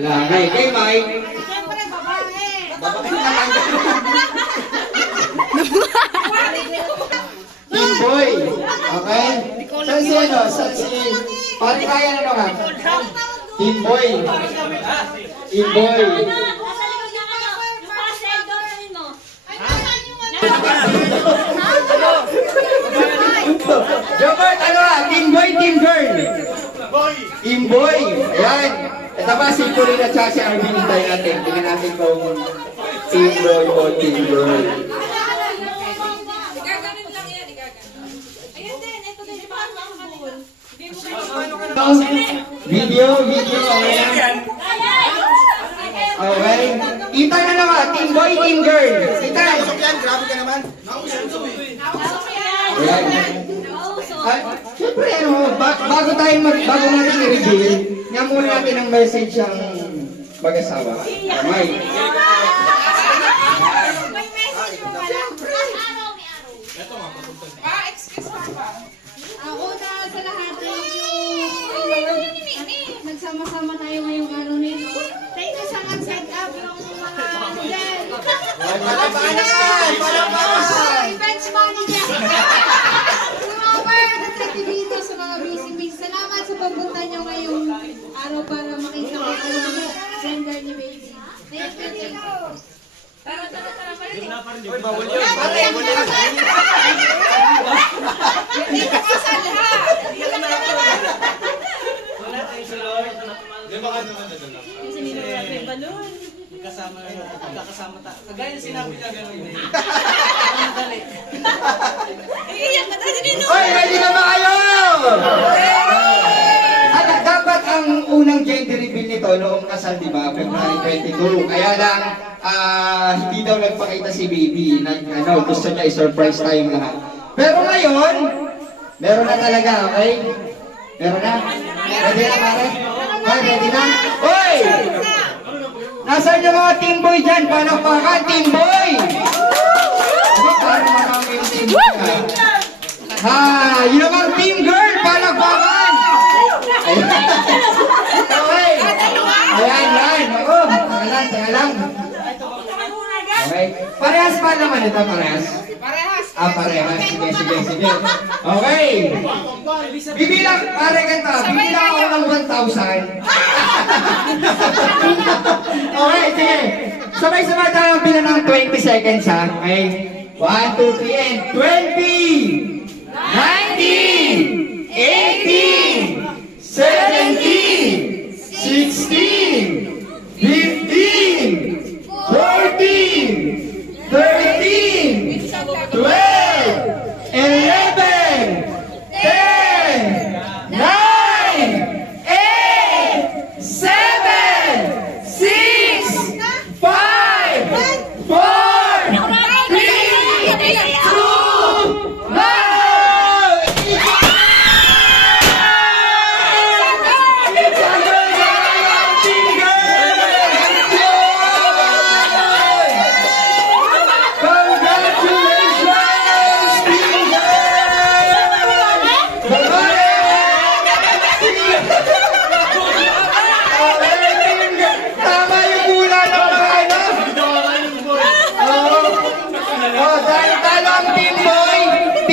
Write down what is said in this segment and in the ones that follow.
Alagay. Kay Mike. Siyempre, babae. Babae na lang. Team Boy. Okay? Saan si ano? Saan si... Pati kaya ano ka? Team Boy. Team Boy. Jobert, ano ka? Team Boy, Team Girl? Team Boy. Ayan. Ito ba si Pulin at si Arvin hintay natin. Tingnan natin kung Team Boy o Team Girl. Video. Ayan. Okay. Ethan, ano ka? Team Boy, Team Girl? Ethan. Grabe ka naman. Ayan. Siyempre, ano, bago natin i-reveal, nga muna natin ang message ang mag-asawa. Kamay. May message mo pala. Excuse pa ba? Una sa lahat yung nagsama-sama tayo ngayong araw na ito. Thank you sa nag-set up yung mga dyan. Events manager. Sa mga parang dito, sa mga busy. Salamat sa pagpunta nyo ngayong araw para makita ko ang gender ni baby. Thank you. Hindi ka kasal ha! Magkakasama ta. Kagaya na sinabi niya gano'n. Iiyak na tayo dito! Hoy, ready na ba kayo? Dapat ang unang gender reveal nito noong kasal, di ba? February 22. Kaya lang, hindi daw nagpakita si baby. Gusto niya i-surprise tayong lahat. Pero ngayon, meron na talaga, okay? Meron na? Ready na, pare? Ready na? Hoy! Nasaan yung mga team boy dyan? Palakpakan, team boy! Parang marami yung team boy. Yun naman team girl, palakpakan! Okay. Ayan. Ako, teka lang. Okay. Parehas pa naman ito, parehas? Parehas! Parehas. Sige. Okay. Bibilang, pare ganito, bibilang ako ng 1,000. Okay, sige. Sabay-sabay tayo bilang ng 20 seconds, ha? Okay. 1, 2, 3, and 20! 19! 18! 17! 16! 15! 14! 13! 12! 11! 10! 9! 8! 7! 6! 5! 4!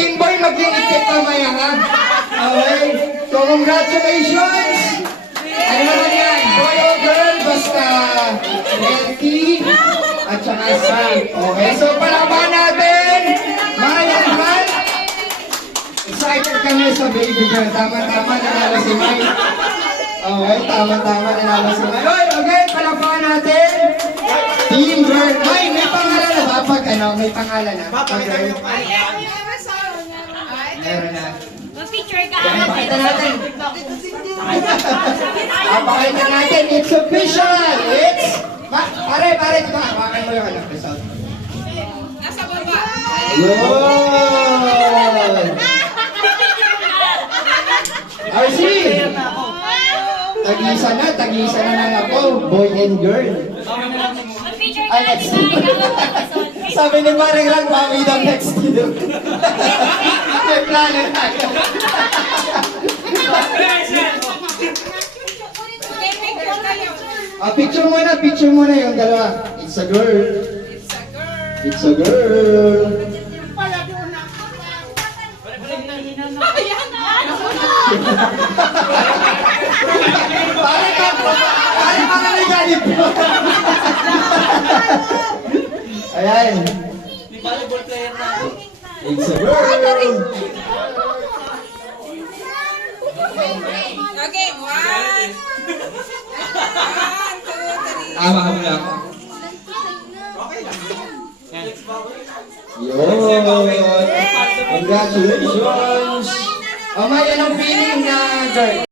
2 mag-i-check mamaya, ha? Okay? So, congratulations! Ano naman yan? Boy o girl, basta healthy at saka safe. Okay? So, palakpakan natin! Mga yan, excited kami sa baby girl. Tama-tama, nanalo si Mike. Okay, tama-tama, nanalo si Mike. Okay, palakpakan natin! Team girl. Mike, may pangalan na ba? Pag ano, may pangalan na. Pag girl. Meron na. Mag-picture ka! Pakita natin. Pakita natin. It's official. It's... Pare, diba? Hawakan mo yung ano. Result. Nasa baba! Yun! RC! Tag-isa na lang ako. Boy and girl. Mag-picture Ay, next. Sabi ni Parang Ran, mami daw next dito. May plano tayo. Okay, picture kayo. Picture muna yung dalawa. It's a girl. It's a girl. Pare ka naliganip po. Ayan. Yung volleyball player na. It's a girl. Okay, 1. 1, 2, 3. Tama ka muna ako. Yun. Congratulations. May anong feeling na girl?